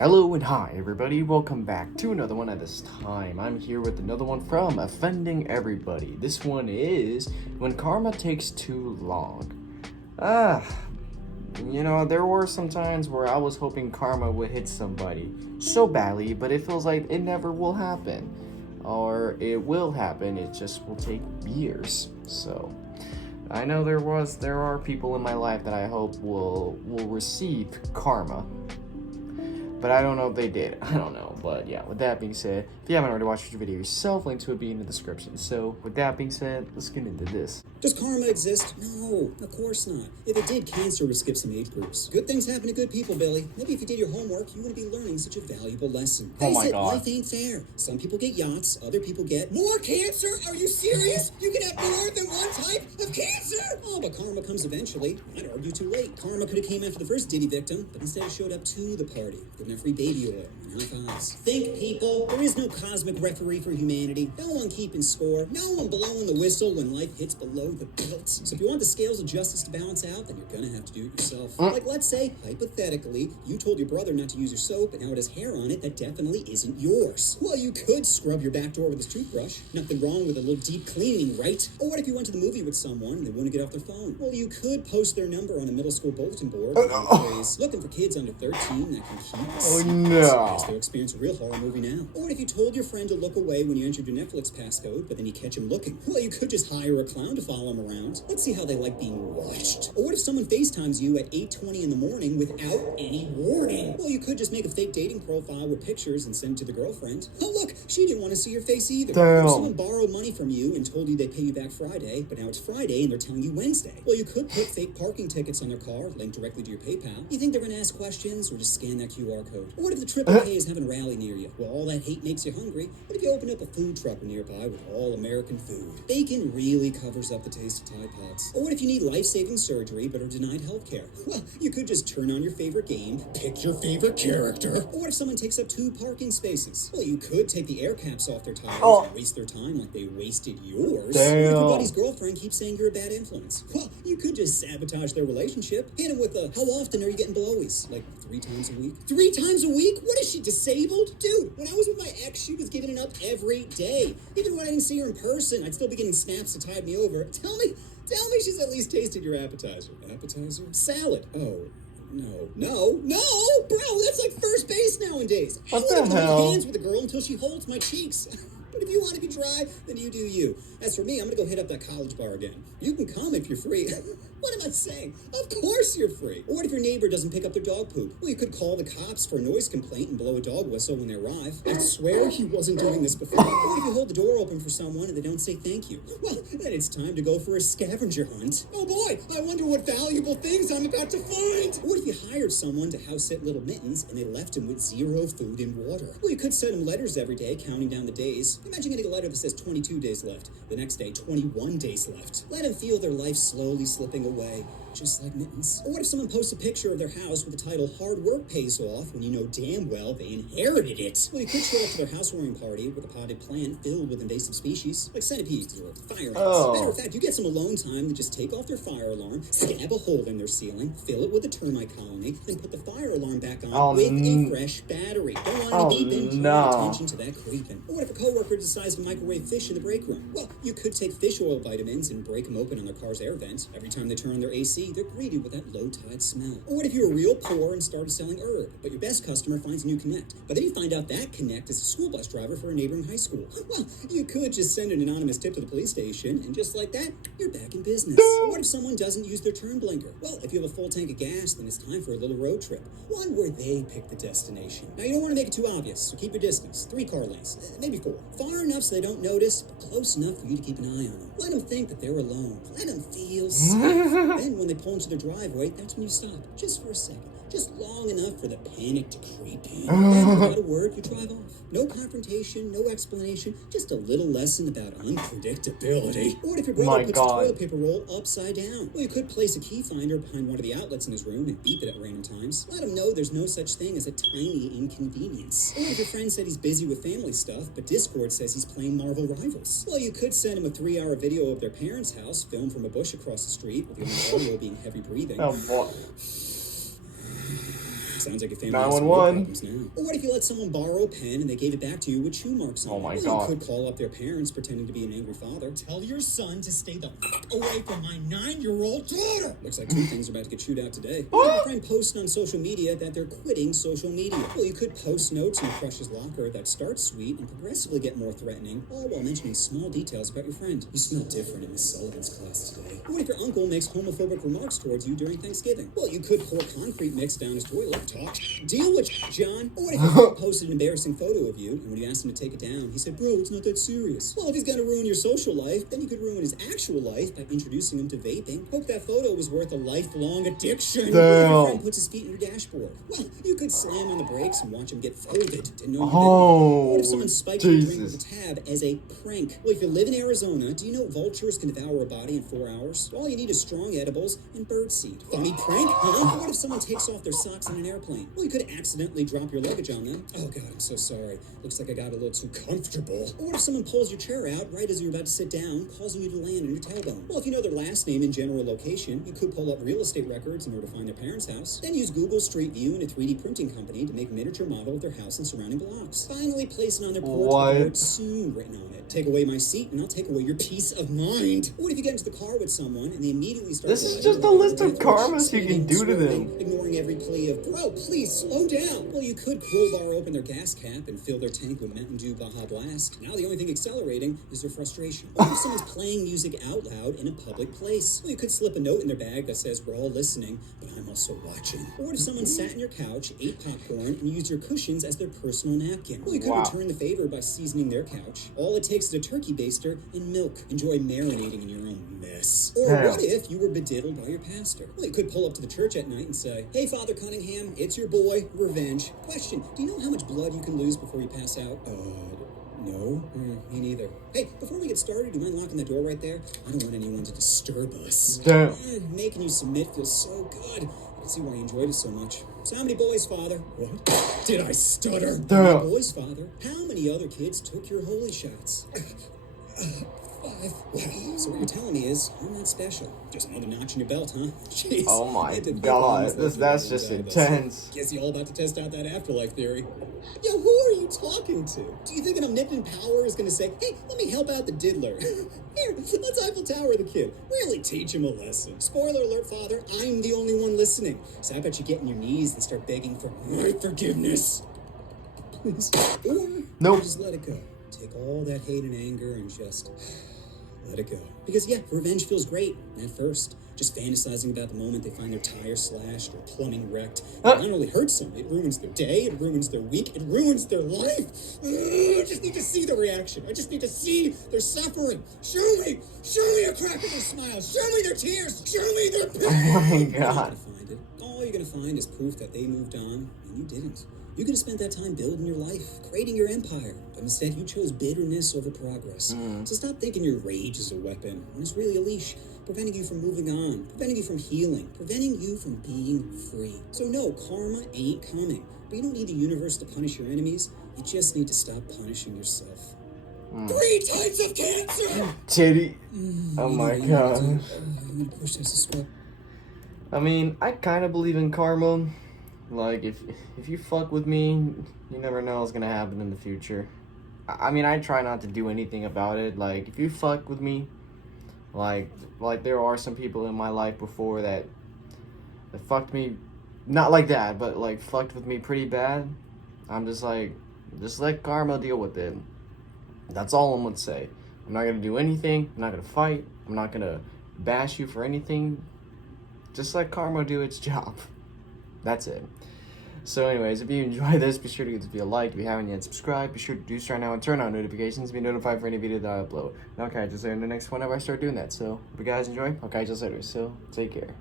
Hello and hi everybody, welcome back to another one. At this time, I'm here with another one from Offending Everybody. This one is When Karma Takes Too Long. There were some times where I was hoping karma would hit somebody so badly, but it feels like it never will happen. Or it will happen, it just will take years. So, I know there are people in my life that I hope will receive karma, but I don't know if they did. I don't know. But yeah, with that being said, if you haven't already watched the video yourself, link to it be in the description. So with that being said, let's get into this. Does karma exist? No, of course not. If it did, cancer would skip some age groups. Good things happen to good people, Billy. Maybe if you did your homework, you wouldn't be learning such a valuable lesson. Oh my God. Life ain't fair. Some people get yachts, other people get more cancer. Are you serious? You can have more than one type of cancer? Oh, but karma comes eventually. I'd argue too late. Karma could have came after the first Diddy victim, but instead it showed up to the party, giving a free baby oil and high fives. Think, people. There is no cosmic referee for humanity. No one keeping score. No one blowing the whistle when life hits below the belt. So if you want the scales of justice to balance out, then you're gonna have to do it yourself. Like, let's say, hypothetically, you told your brother not to use your soap, and now it has hair on it that definitely isn't yours. Well, you could scrub your back door with a toothbrush. Nothing wrong with a little deep cleaning, right? Or what if you went to the movie with someone and they want to get off their phone? Well, you could post their number on a middle school bulletin board with the phrase, looking for kids under 13 that can keep Oh no. They'll experience a real horror movie now. Or if you told your friend to look away when you entered your Netflix passcode, but then you catch him looking, well, you could just hire a clown to follow him around. Let's see how they like being watched. Or what if someone FaceTimes you at 8:20 in the morning without any warning? Well, you could just make a fake dating profile with pictures and send it to the girlfriend. Oh, look, she didn't want to see your face either. Damn. Or if someone borrowed money from you and told you they'd pay you back Friday, but now it's Friday and they're telling you Wednesday. Well, you could put fake parking tickets on their car, linked directly to your PayPal. You think they're going to ask questions or just scan that QR code? Or what if the AAA is having a rally near you? Well, all that hate makes you hungry. What if you open up a food truck nearby with all American food? Bacon really covers up the taste of Tide Pods. Or what if you need life-saving surgery but are denied health care? Well, you could just turn on your favorite game, pick your favorite character. Or what if someone takes up 2 parking spaces? Well, you could take the air caps off their tires and waste their time like they wasted yours. Damn. Or if your buddy's girlfriend keeps saying you're a bad influence? Well, you could just sabotage their relationship. Hit him with a, how often are you getting blowies? Like 3 times a week? 3 times a week? What is she, disabled? Dude, when I was with my ex, she was giving it up every day. Even when I didn't see her in person, I'd still be getting snaps to tide me over. Tell me she's at least tasted your appetizer. Appetizer? Salad. Oh. No, bro, that's like first base nowadays. What I the wouldn't hold hell? hands with a girl until she holds my cheeks. But if you want to be dry, then you do you. As for me, I'm gonna go hit up that college bar again. You can come if you're free. What am I saying? Of course you're free. Or what if your neighbor doesn't pick up their dog poop? Well, you could call the cops for a noise complaint and blow a dog whistle when they arrive. I swear he wasn't doing this before. Or what if you hold the door open for someone and they don't say thank you? Well, then it's time to go for a scavenger hunt. Oh boy, I wonder what valuable things I'm about to find. Or what if you hired someone to house sit little Mittens and they left him with 0 food and water? Well, you could send him letters every day, counting down the days. Imagine getting a letter that says 22 days left. The next day, 21 days left. Let him feel their life slowly slipping away, just like Mittens. Or what if someone posts a picture of their house with the title, Hard Work Pays Off, when you know damn well they inherited it? Well, you could show up to their housewarming party with a potted plant filled with invasive species, like centipedes or fire ants. Matter of fact, you get some alone time to just take off their fire alarm, stab a hole in their ceiling, fill it with a termite colony, then put the fire alarm back on with a fresh battery. Don't want any beeping, draw attention to that creeping. Or what if a coworker decides to microwave fish in the break room? Well, you could take fish oil vitamins and break them open on their car's air vent. Every time they turn on their AC, they're greeted with that low-tide smell. Or what if you were real poor and started selling herb, but your best customer finds a new connect, but then you find out that connect is a school bus driver for a neighboring high school? Well, you could just send an anonymous tip to the police station, and just like that, you're back in business. Or what if someone doesn't use their turn blinker? Well, if you have a full tank of gas, then it's time for a little road trip, one where they pick the destination. Now, you don't want to make it too obvious, so keep your distance. 3 car lanes, maybe 4. Far enough so they don't notice, but close enough for you to keep an eye on them. Let them think that they're alone. Let them feel safe. Then when they pull into their driveway, that's when you stop, just for a second. Just long enough for the panic to creep in. Then, without a word, you drive off. No confrontation, no explanation, just a little lesson about unpredictability. Or what if your brother puts a toilet paper roll upside down? Well, you could place a key finder behind one of the outlets in his room and beep it at random times. Let him know there's no such thing as a tiny inconvenience. Or if your friend said he's busy with family stuff, but Discord says he's playing Marvel Rivals. Well, you could send him a 3-hour video of their parents' house filmed from a bush across the street, with the only audio being heavy breathing. Oh boy. Sounds like your family has some real 911. problems now. Or what if you let someone borrow a pen and they gave it back to you with chew marks on it? Oh my Well, God. You could call up their parents pretending to be an angry father. Tell your son to stay the fuck away from my 9-year-old daughter. Looks like two things are about to get chewed out today. Or your friend posting on social media that they're quitting social media. Well, you could post notes in your crush's locker that start sweet and progressively get more threatening, all while mentioning small details about your friend. You smell different in Miss Sullivan's class today. Or what if your uncle makes homophobic remarks towards you during Thanksgiving? Well, you could pour concrete mix down his toilet. Talk. Deal with John. Or what if your friend posted an embarrassing photo of you, and when you asked him to take it down, he said, bro, it's not that serious. Well, if he's gonna ruin your social life, then you could ruin his actual life by introducing him to vaping. Hope that photo was worth a lifelong addiction. Or if your friend puts his feet in your dashboard. Well, you could slam on the brakes and watch him get folded to no Oh, What if someone spiked your drink with Jesus. a tab as a prank? Well, if you live in Arizona, do you know vultures can devour a body in 4 hours? All you need is strong edibles and birdseed. Funny prank, huh? What if someone takes off their socks on an airplane? Well, you could accidentally drop your luggage on them. Oh, God, I'm so sorry. Looks like I got a little too comfortable. Or what if someone pulls your chair out right as you're about to sit down, causing you to land on your tailbone? Well, if you know their last name and general location, you could pull up real estate records in order to find their parents' house. Then use Google Street View and a 3D printing company to make a miniature model of their house and surrounding blocks. Finally, place it on their porch What? with the word soon written on it. Take away my seat and I'll take away your peace of mind. Or what if you get into the car with someone and they immediately start This is driving just a while list they're of on the karmas you can speeding, do to them. swerving, ignoring every plea of, bro, please slow down. Well, you could crowbar open their gas cap and fill their tank with Mountain Dew Baja Blast. Now the only thing accelerating is their frustration. Or if someone's playing music out loud in a public place. Well, you could slip a note in their bag that says, we're all listening, but I'm also watching. Or what if someone sat on your couch, ate popcorn, and used your cushions as their personal napkin? Well, you could Wow. return the favor by seasoning their couch. All it takes is a turkey baster and milk. Enjoy marinating in your own mess. Or Damn. what if you were bediddled by your pastor? Well, you could pull up to the church at night and say, hey, Father Cunningham, it's your boy, Revenge. Question, do you know how much blood you can lose before you pass out? No. Me neither. Hey, before we get started, do you mind locking the door right there? I don't want anyone to disturb us. Damn. Making you submit feels so good. I can see why you enjoyed it so much. So how many boys, Father? What? Did I stutter? How Damn. many boys, Father? How many other kids took your holy shots? 5. Wow. So what you're telling me is, I'm not special. Just another notch in your belt, huh? Jeez. Oh my I had to think God, on this that's little just guy, this. intense. Guess you all about to test out that afterlife theory. Yo, who are you talking to? Do you think an omnipotent power is going to say, hey, let me help out the diddler? Here, let's Eiffel Tower the kid. Really teach him a lesson. Spoiler alert, Father, I'm the only one listening. So I bet you get on your knees and start begging for my forgiveness. Please. Or Nope. just let it go. Take all that hate and anger and just let it go. Because yeah, revenge feels great at first. Just fantasizing about the moment they find their tire slashed or plumbing wrecked. It not only hurts them, it ruins their day, it ruins their week, it ruins their life. I just need to see the reaction. I just need to see their suffering. Show me a crack of their smile. Show me their tears. Show me their pain. Oh my You're not God. gonna find it. All you're gonna find is proof that they moved on and you didn't. You could have spent that time building your life, creating your empire, but instead you chose bitterness over progress. So stop thinking your rage is a weapon, when it's really a leash, preventing you from moving on, preventing you from healing, preventing you from being free. So no, karma ain't coming, but you don't need the universe to punish your enemies. You just need to stop punishing yourself. 3 types of cancer! Titty. Oh my God. I'm gonna push this a sweat. I mean, I kind of believe in karma. Like, if you fuck with me, you never know what's gonna happen in the future. I mean, I try not to do anything about it. Like, if you fuck with me, like there are some people in my life before that fucked me, not like that, but like fucked with me pretty bad. I'm just like, just let karma deal with it. That's all I'm gonna say. I'm not gonna do anything. I'm not gonna fight. I'm not gonna bash you for anything. Just let karma do its job. That's it. So anyways, if you enjoyed this, be sure to give this video a like. If you haven't yet subscribed, be sure to do so right now and turn on notifications to be notified for any video that I upload. And I'll catch you later in the next one if I start doing that. So, if you guys enjoy, I'll catch you later. So, take care.